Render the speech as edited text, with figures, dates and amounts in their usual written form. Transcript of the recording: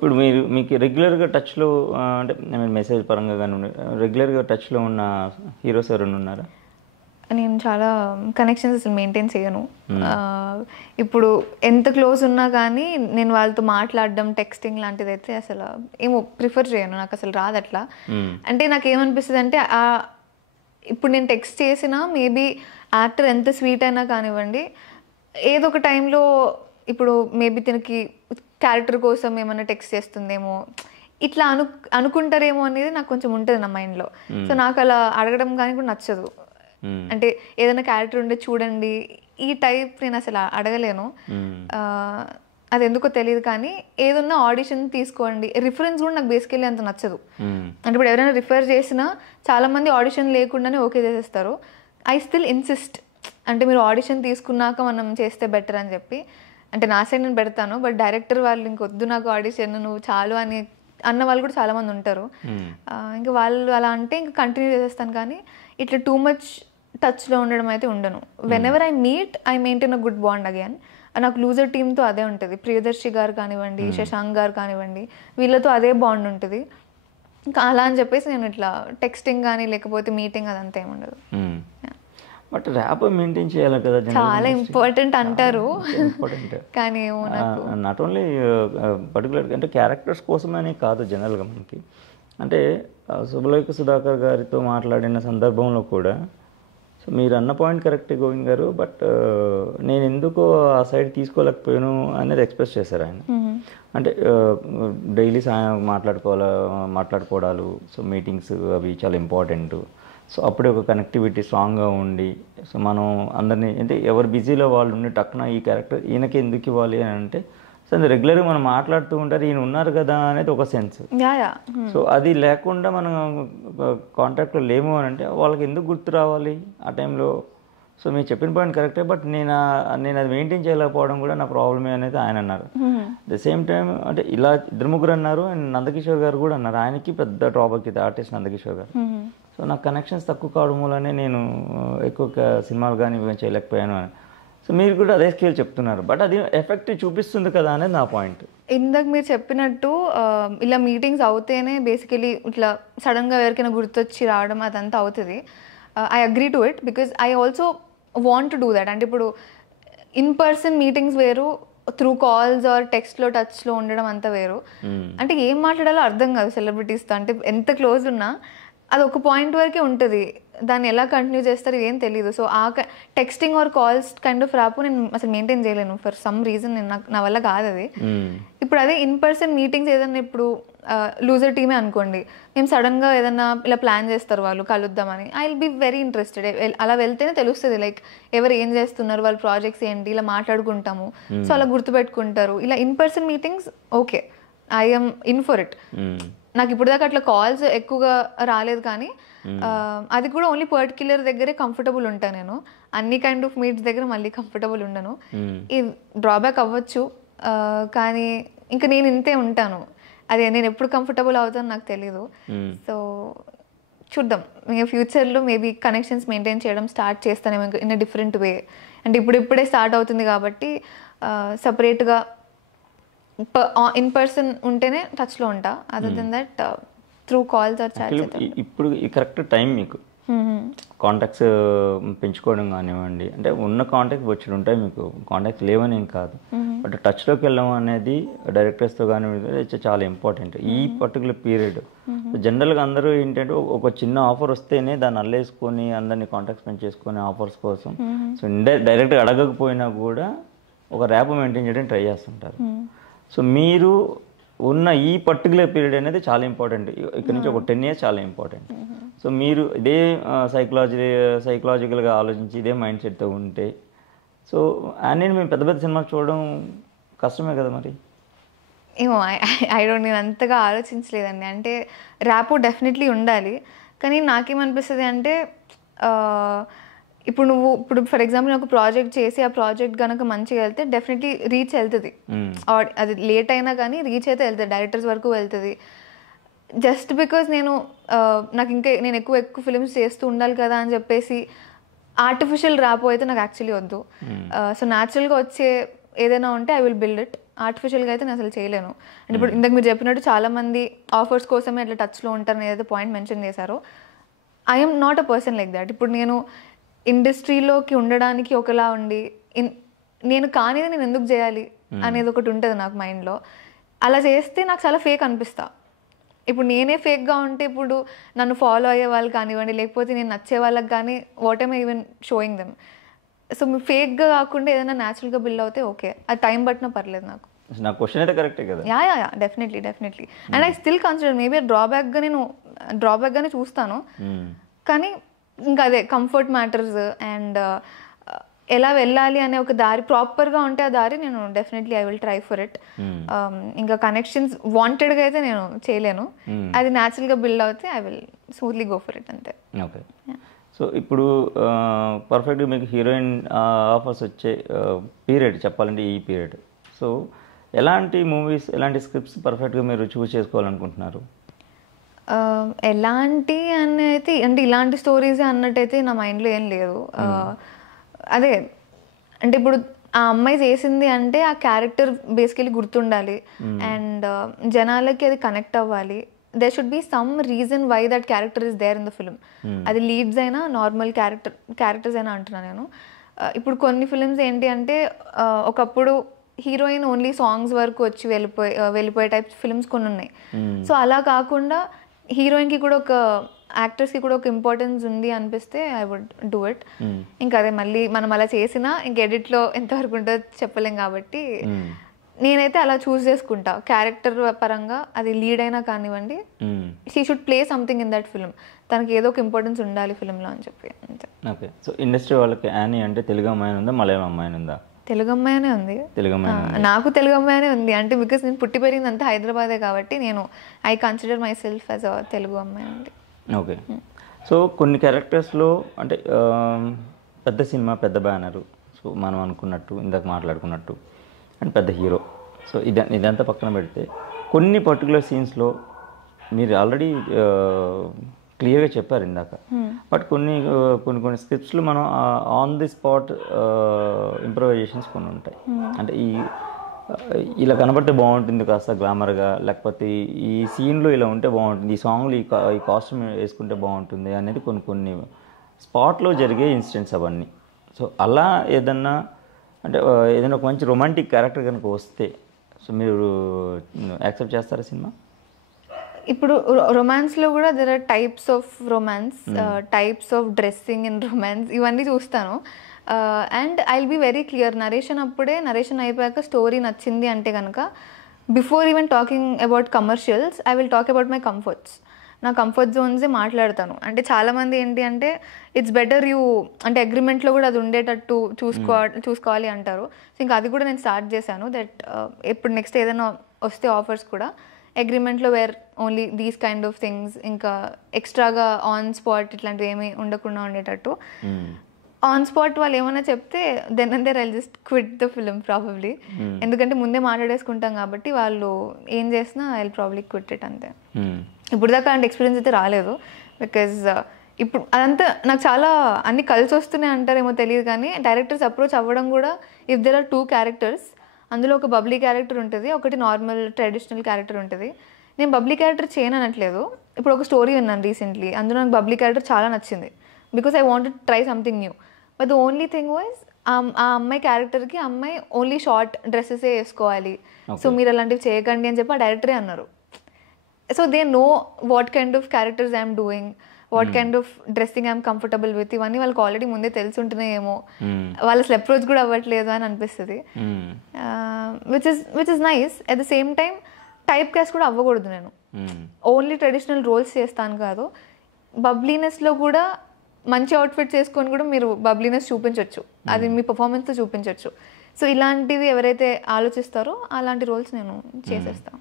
ఇప్పుడు మీకు రెగ్యులర్గా టచ్లో అంటే మెసేజ్ పరంగా కానీ రెగ్యులర్గా టచ్లో ఉన్న హీరోస్ ఎవరైనా ఉన్నారా? నేను చాలా కనెక్షన్స్ అసలు మెయింటైన్ చేయను. ఇప్పుడు ఎంత క్లోజ్ ఉన్నా కానీ నేను వాళ్ళతో మాట్లాడడం టెక్స్టింగ్ లాంటిది అయితే అసలు ఏమో ప్రిఫర్ చేయను. నాకు అసలు రాదు అట్లా. అంటే నాకు ఏమనిపిస్తుంది అంటే ఇప్పుడు నేను టెక్స్ట్ చేసినా మేబీ యాక్టర్ ఎంత స్వీట్ అయినా కానివ్వండి, ఏదో ఒక టైంలో ఇప్పుడు మేబీ తనకి క్యారెక్టర్ కోసం ఏమైనా టెక్స్ట్ చేస్తుందేమో, ఇట్లా అనుకుంటారేమో అనేది నాకు కొంచెం ఉంటుంది నా మైండ్లో. సో నాకు అలా అడగడం కానీ కూడా నచ్చదు. అంటే ఏదైనా క్యారెక్టర్ ఉండే చూడండి ఈ టైప్ నేను అసలు అడగలేను. అది ఎందుకో తెలియదు. కానీ ఏదన్నా ఆడిషన్ తీసుకోండి, రిఫరెన్స్ కూడా నాకు బేసికల్లీ అంత నచ్చదు. అంటే ఇప్పుడు ఎవరైనా రిఫర్ చేసినా చాలా మంది ఆడిషన్ లేకుండానే ఓకే చేసేస్తారు. ఐ స్టిల్ ఇన్సిస్ట్, అంటే మీరు ఆడిషన్ తీసుకున్నాక మనం చేస్తే బెటర్ అని చెప్పి. అంటే నా సైడ్ నేను పెడతాను, బట్ డైరెక్టర్ వాళ్ళు ఇంకొద్దు నాకు ఆడిషన్, నువ్వు చాలు అని అన్న వాళ్ళు కూడా చాలామంది ఉంటారు. ఇంకా వాళ్ళు అలా అంటే ఇంకా కంటిన్యూ చేసేస్తాను. కానీ ఇట్లా టూ మచ్ టచ్లో ఉండడం అయితే ఉండను. When ever I meet I maintain a good bond again. నాకు లూజర్ టీమ్తో అదే ఉంటుంది. ప్రియదర్శి గారు కానివ్వండి, శశాంక్ గారు కానివ్వండి, వీళ్ళతో అదే బాండ్ ఉంటుంది. ఇంకా అలా అని చెప్పేసి నేను ఇట్లా టెక్స్టింగ్ కానీ లేకపోతే మీటింగ్ అదంతా ఏమి ఉండదు. బట్ ర్యాప్ మెయింటైన్ చేయాలి కదా, చాలా ఇంపార్టెంట్ అంటారు. కానీ నాట్ ఓన్లీ పర్టికులర్ అంటే క్యారెక్టర్స్ కోసమని కాదు, జనరల్గా మనకి అంటే శుభలేఖ సుధాకర్ గారితో మాట్లాడిన సందర్భంలో కూడా సో మీరు అన్న పాయింట్ కరెక్టే గోవింద్ గారు, బట్ నేను ఎందుకో ఆ సైడ్ తీసుకోలేకపోయాను అనేది ఎక్స్ప్రెస్ చేశారు ఆయన. అంటే డైలీ మాట్లాడుకోవడాలు, సో మీటింగ్స్ అవి చాలా ఇంపార్టెంట్. సో అప్పుడే ఒక కనెక్టివిటీ స్ట్రాంగ్గా ఉండి, సో మనం అందరినీ అంటే ఎవరు బిజీలో వాళ్ళు ఉండి టక్కున ఈ క్యారెక్టర్ ఈయనకి ఎందుకు ఇవ్వాలి అని అంటే, సో అది రెగ్యులర్గా మనం మాట్లాడుతూ ఉంటారు, ఈయన ఉన్నారు కదా అనేది ఒక సెన్స్. సో అది లేకుండా మనం కాంటాక్ట్లో లేము అని అంటే వాళ్ళకి ఎందుకు గుర్తు రావాలి ఆ టైంలో? సో మీరు చెప్పిన పాయింట్ కరెక్టే, బట్ నేను అది మెయింటైన్ చేయలేకపోవడం కూడా నా ప్రాబ్లమే అనేది ఆయన అన్నారు. ద సేమ్ టైం అంటే ఇలా ఇద్దరు ముగ్గురు అన్నారు, అండ్ నందకిషోర్ గారు కూడా అన్నారు. ఆయనకి పెద్ద డ్రాబ్యాక్ ఇది ఆర్టిస్ట్ నందకిషోర్ గారు. సో నాకు కనెక్షన్స్ తక్కువ కావడం వల్లనే నేను ఎక్కువ సినిమాలు కానీ చేయలేకపోయాను అని. సో మీరు కూడా అదే స్కేల్ చెప్తున్నారు, బట్ అది ఎఫెక్ట్ చూపిస్తుంది కదా అనేది నా పాయింట్. ఇందాక మీరు చెప్పినట్టు ఇలా మీటింగ్స్ అవుతేనే బేసికలీ ఇట్లా సడన్గా ఎవరికైనా గుర్తొచ్చి రావడం అదంతా అవుతుంది. I agree to it because I also want to do that. అంటే ఇప్పుడు ఇన్ పర్సన్ మీటింగ్స్ వేరు, త్రూ కాల్స్ ఆర్ టెక్స్ట్లో టచ్లో ఉండడం అంతా వేరు. అంటే ఏం మాట్లాడాలో అర్థం కాదు సెలబ్రిటీస్తో. అంటే ఎంత క్లోజ్ ఉన్నా అది ఒక పాయింట్ వరకే ఉంటుంది, దాన్ని ఎలా కంటిన్యూ చేస్తారు ఏం తెలీదు. సో ఆ texting or calls kind of wrap నేను అసలు మెయింటైన్ చేయలేను ఫర్ సమ్ రీజన్. నా వల్ల కాదు అది. ఇప్పుడు అదే ఇన్ పర్సన్ మీటింగ్స్ ఏదన్నా ఇప్పుడు లూజర్ టీమే అనుకోండి, మేము సడన్గా ఏదన్నా ఇలా ప్లాన్ చేస్తారు వాళ్ళు కలుద్దామని, I will be very interested. అలా వెళ్తేనే తెలుస్తుంది లైక్ ఎవరు ఏం చేస్తున్నారు, వాళ్ళ ప్రాజెక్ట్స్ ఏంటి, ఇలా మాట్లాడుకుంటాము. సో అలా గుర్తుపెట్టుకుంటారు. ఇలా in person meetings okay, I'm in for it. నాకు ఇప్పుడు దాకా అట్లా కాల్స్ ఎక్కువగా రాలేదు, కానీ అది కూడా ఓన్లీ పర్టిక్యులర్ దగ్గరే కంఫర్టబుల్ ఉంటాను నేను. అన్ని కైండ్ ఆఫ్ మీట్స్ దగ్గర మళ్ళీ కంఫర్టబుల్ ఉండను. ఈ డ్రాబ్యాక్ అవ్వచ్చు, కానీ ఇంకా నేను ఇంతే ఉంటాను. అది నేను ఎప్పుడు కంఫర్టబుల్ అవుతానో నాకు తెలీదు. సో చూద్దాం, ఇంకా ఫ్యూచర్లో మేబీ కనెక్షన్స్ మెయింటైన్ చేయడం స్టార్ట్ చేస్తానేమో ఇన్ అ డిఫరెంట్ వే. అంటే ఇప్పుడే స్టార్ట్ అవుతుంది కాబట్టి సపరేట్గా ఇన్ పర్సన్ ఉంటేనే టచ్లో ఉంటా. Other than that through calls or chats. ఇప్పుడు కరెక్ట్ టైం మీకు కాంటాక్ట్స్ పెంచుకోవడం కానివ్వండి, అంటే ఉన్న కాంటాక్ట్ వచ్చి ఉంటాయి మీకు, కాంటాక్ట్స్ లేవని ఏం కాదు, బట్ టచ్లోకి వెళ్ళడం అనేది డైరెక్టర్స్తో కానివ్వండి చాలా ఇంపార్టెంట్ ఈ పర్టికులర్ పీరియడ్. జనరల్గా అందరూ ఏంటంటే ఒక చిన్న ఆఫర్ వస్తేనే దాన్ని అల్లేసుకొని అందరినీ కాంటాక్ట్స్ పెంచేసుకొని ఆఫర్స్ కోసం, సో డైరెక్ట్గా అడగకపోయినా కూడా ఒక ర్యాప్ మెయింటైన్ చేయడం ట్రై చేస్తుంటారు. సో మీరు ఉన్న ఈ పర్టికులర్ పీరియడ్ అనేది చాలా ఇంపార్టెంట్. ఇక్కడ నుంచి ఒక 10 years చాలా ఇంపార్టెంట్. సో మీరు ఇదే సైకలాజికల్గా ఆలోచించి ఇదే మైండ్ సెట్తో ఉంటే, సో నేను మేము పెద్ద పెద్ద సినిమాలు చూడడం కష్టమే కదా మరి. ఏమో నేను అంతగా ఆలోచించలేదండి. అంటే ర్యాప్ డెఫినెట్లీ ఉండాలి, కానీ నాకేమనిపిస్తుంది అంటే ఇప్పుడు ఫర్ ఎగ్జాంపుల్ ఒక ప్రాజెక్ట్ చేసి ఆ ప్రాజెక్ట్ కనుక మంచిగా వెళ్తే డెఫినెట్లీ రీచ్ వెళ్తుంది. అది లేట్ అయినా కానీ రీచ్ అయితే వెళ్తుంది, డైరెక్టర్స్ వరకు వెళ్తుంది. జస్ట్ బికాజ్ నేను ఎక్కువ ఫిల్మ్స్ చేస్తూ ఉండాలి కదా అని చెప్పేసి ఆర్టిఫిషియల్ ర్యాప్ అయితే నాకు యాక్చువల్లీ వద్దు. సో న్యాచురల్గా వచ్చే ఏదైనా ఉంటే ఐ విల్ బిల్డ్ ఇట్. ఆర్టిఫిషియల్గా అయితే నేను అసలు చేయలేను. అంటే ఇప్పుడు ఇందాక మీరు చెప్పినట్టు చాలామంది ఆఫర్స్ కోసమే అట్లా టచ్లో ఉంటారని ఏదైతే పాయింట్ మెన్షన్ చేశారో, I'm not a person like that. ఇప్పుడు నేను ఇండస్ట్రీలోకి ఉండడానికి ఒకలా ఉండి నేను కానిది నేను ఎందుకు చేయాలి అనేది ఒకటి ఉంటుంది నాకు మైండ్లో. అలా చేస్తే నాకు చాలా ఫేక్ అనిపిస్తా. ఇప్పుడు నేనే ఫేక్గా ఉంటే ఇప్పుడు నన్ను ఫాలో అయ్యే వాళ్ళు కానివ్వండి, లేకపోతే నేను నచ్చే వాళ్ళకి కానీ what I'm even showing them. So మీ ఫేక్గా కాకుండా ఏదైనా న్యాచురల్గా బిల్డ్ అవుతే ఓకే, అది టైం పట్టినా పర్లేదు నాకు. నా క్వశ్చన్ అయితే కరెక్టే కదా. Yeah definitely. And I still consider maybe డ్రాబ్యాక్గానే చూస్తాను. కానీ ఇంకా అదే కంఫర్ట్ మ్యాటర్స్ అండ్ ఎలా వెళ్ళాలి అనే ఒక దారి ప్రాపర్గా ఉంటే ఆ దారి నేను definitely I will try for it. ఇంకా కనెక్షన్స్ వాంటెడ్గా అయితే నేను చేయలేను. అది న్యాచురల్గా బిల్డ్ అవుతే I will smoothly go for it అంతే. ఓకే. సో ఇప్పుడు పర్ఫెక్ట్గా మీకు హీరోయిన్ ఆఫర్స్ వచ్చే పీరియడ్ చెప్పాలంటే ఈ పీరియడ్. సో ఎలాంటి మూవీస్, ఎలాంటి స్క్రిప్ట్స్ పర్ఫెక్ట్గా మీరు చూస్ చేసుకోవాలనుకుంటున్నారు? ఎలాంటి అని అయితే అంటే ఇలాంటి స్టోరీసే అన్నట్టయితే నా మైండ్లో ఏం లేదు. అదే అంటే ఇప్పుడు ఆ అమ్మాయి చేసింది అంటే ఆ క్యారెక్టర్ బేసికలీ గుర్తుండాలి అండ్ జనాలకి అది కనెక్ట్ అవ్వాలి. There should be some reason why that character is there in the film. అది లీడ్స్ అయినా నార్మల్ క్యారెక్టర్స్ అయినా అంటున్నా నేను. ఇప్పుడు కొన్ని ఫిల్మ్స్ ఏంటి అంటే ఒకప్పుడు హీరోయిన్ ఓన్లీ సాంగ్స్ వరకు వచ్చి వెళ్ళిపోయే టైప్ ఫిల్మ్స్ కొన్ని ఉన్నాయి. సో అలా కాకుండా హీరోయిన్కి కూడా ఒక యాక్టర్స్కి కూడా ఒక ఇంపార్టెన్స్ ఉంది అనిపిస్తే ఐ వుడ్ డూ ఇట్. ఇంకా అదే మళ్ళీ మనం అలా చేసినా ఇంక ఎడిట్లో ఎంతవరకు ఉంటుందో చెప్పలేం కాబట్టి నేనైతే అలా చూస్ చేసుకుంటా. క్యారెక్టర్ పరంగా అది లీడ్ అయినా కానివ్వండి, she should play something in that film, తనకి ఏదో ఒక ఇంపార్టెన్స్ ఉండాలి ఫిల్మ్లో అని చెప్పి అంతే. ఓకే. సో ఇండస్ట్రీ వాళ్ళకి యానీ అంటే తెలుగు అమ్మాయి ఉందా, మలయాళం అమ్మాయి ఉందా? తెలుగు అమ్మాయినే ఉంది. నాకు తెలుగు అమ్మాయినే ఉంది అంటే బికాస్ నేను పుట్టి పెరిగింది అంతా హైదరాబాదే కాబట్టి నేను I consider my self as a Telugu అమ్మాయి ఉంది. ఓకే. సో కొన్ని క్యారెక్టర్స్లో అంటే పెద్ద సినిమా, పెద్ద బ్యానరు, సో మనం అనుకున్నట్టు ఇందాక మాట్లాడుకున్నట్టు అండ్ పెద్ద హీరో, సో ఇదంతా పక్కన పెడితే కొన్ని పర్టికులర్ సీన్స్లో మీరు ఆల్రెడీ క్లియర్గా చెప్పారు ఇందాక, బట్ కొన్ని స్క్రిప్ట్స్లో మనం ఆన్ ది స్పాట్ ఇంప్రూవైజేషన్స్ కొన్ని ఉంటాయి. అంటే ఇలా కనబడితే బాగుంటుంది కాస్త గ్లామర్గా, లేకపోతే ఈ సీన్లో ఇలా ఉంటే బాగుంటుంది, ఈ సాంగ్లో ఈ కాస్ట్యూమ్ వేసుకుంటే బాగుంటుంది అనేది కొన్ని స్పాట్లో జరిగే ఇన్సిడెంట్స్ అవన్నీ. సో అలా ఏదన్నా అంటే ఏదైనా ఒక మంచి రొమాంటిక్ క్యారెక్టర్ కనుక వస్తే సో మీరు యాక్సెప్ట్ చేస్తారా సినిమా? ఇప్పుడు రొమాన్స్లో కూడా there are types of romance, types of dressing in romance, ఇవన్నీ చూస్తాను. And I will be very clear, narration అయిపోయాక స్టోరీ నచ్చింది అంటే కనుక before even talking about commercials I will talk about my comforts. నా కంఫర్ట్ జోన్సే మాట్లాడతాను. అంటే చాలామంది ఏంటి అంటే ఇట్స్ బెటర్ యూ అంటే అగ్రిమెంట్లో కూడా అది ఉండేటట్టు చూసుకోవాలి అంటారు. సో ఇంకా అది కూడా నేను స్టార్ట్ చేశాను దట్ ఇప్పుడు నెక్స్ట్ ఏదైనా వస్తే ఆఫర్స్ కూడా అగ్రిమెంట్లో where only these kind of things, ఇంకా ఎక్స్ట్రాగా ఆన్ స్పాట్ ఇట్లాంటివి ఏమీ ఉండకుండా ఉండేటట్టు. ఆన్ స్పాట్ వాళ్ళు ఏమైనా చెప్తే then and there I'll just quit the film probably. ఎందుకంటే ముందే మాట్లాడేసుకుంటాం కాబట్టి వాళ్ళు ఏం చేసినా I will probably quit it అంతే. ఇప్పుడు దాకా అంటే ఎక్స్పీరియన్స్ అయితే రాలేదు బికాజ్ ఇప్పుడు అదంతా నాకు చాలా అన్ని కలిసి వస్తున్నాయి అంటారేమో తెలియదు, కానీ డైరెక్టర్స్ అప్రోచ్ అవ్వడం కూడా ఇఫ్ దెర్ ఆర్ 2 క్యారెక్టర్స్, అందులో ఒక బబ్లీ క్యారెక్టర్ ఉంటుంది, ఒకటి నార్మల్ ట్రెడిషనల్ క్యారెక్టర్ ఉంటుంది. నేను బబ్లీ క్యారెక్టర్ చేయను అనట్లేదు. ఇప్పుడు ఒక స్టోరీ విన్నాను రీసెంట్లీ, అందులో నాకు బబ్లీ క్యారెక్టర్ చాలా నచ్చింది because I want try something new. But the only thing was ఆ అమ్మాయి క్యారెక్టర్కి అమ్మాయి ఓన్లీ షార్ట్ డ్రెస్సెసే వేసుకోవాలి, సో మీరు అలాంటివి చేయకండి అని చెప్పి ఆ డైరెక్టరే అన్నారు. So they know what kind of characters I'm doing, what kind of dressing I'm comfortable with, ఇవన్నీ వాళ్ళకి ఆల్రెడీ ముందే తెలిసి ఉంటున్నాయేమో, వాళ్ళ అప్రోచ్ కూడా అవ్వట్లేదు అని అనిపిస్తుంది. Which is nice. At the same time type caste కూడా అవ్వకూడదు. నేను ఓన్లీ ట్రెడిషనల్ రోల్స్ చేస్తాను కాదు, బబ్లీనెస్లో కూడా మంచి అవుట్ఫిట్స్ వేసుకొని కూడా మీరు బబ్లీనెస్ చూపించవచ్చు, అది మీ పర్ఫార్మెన్స్తో చూపించవచ్చు. సో ఇలాంటివి ఎవరైతే ఆలోచిస్తారో అలాంటి రోల్స్ నేను చేసేస్తాను.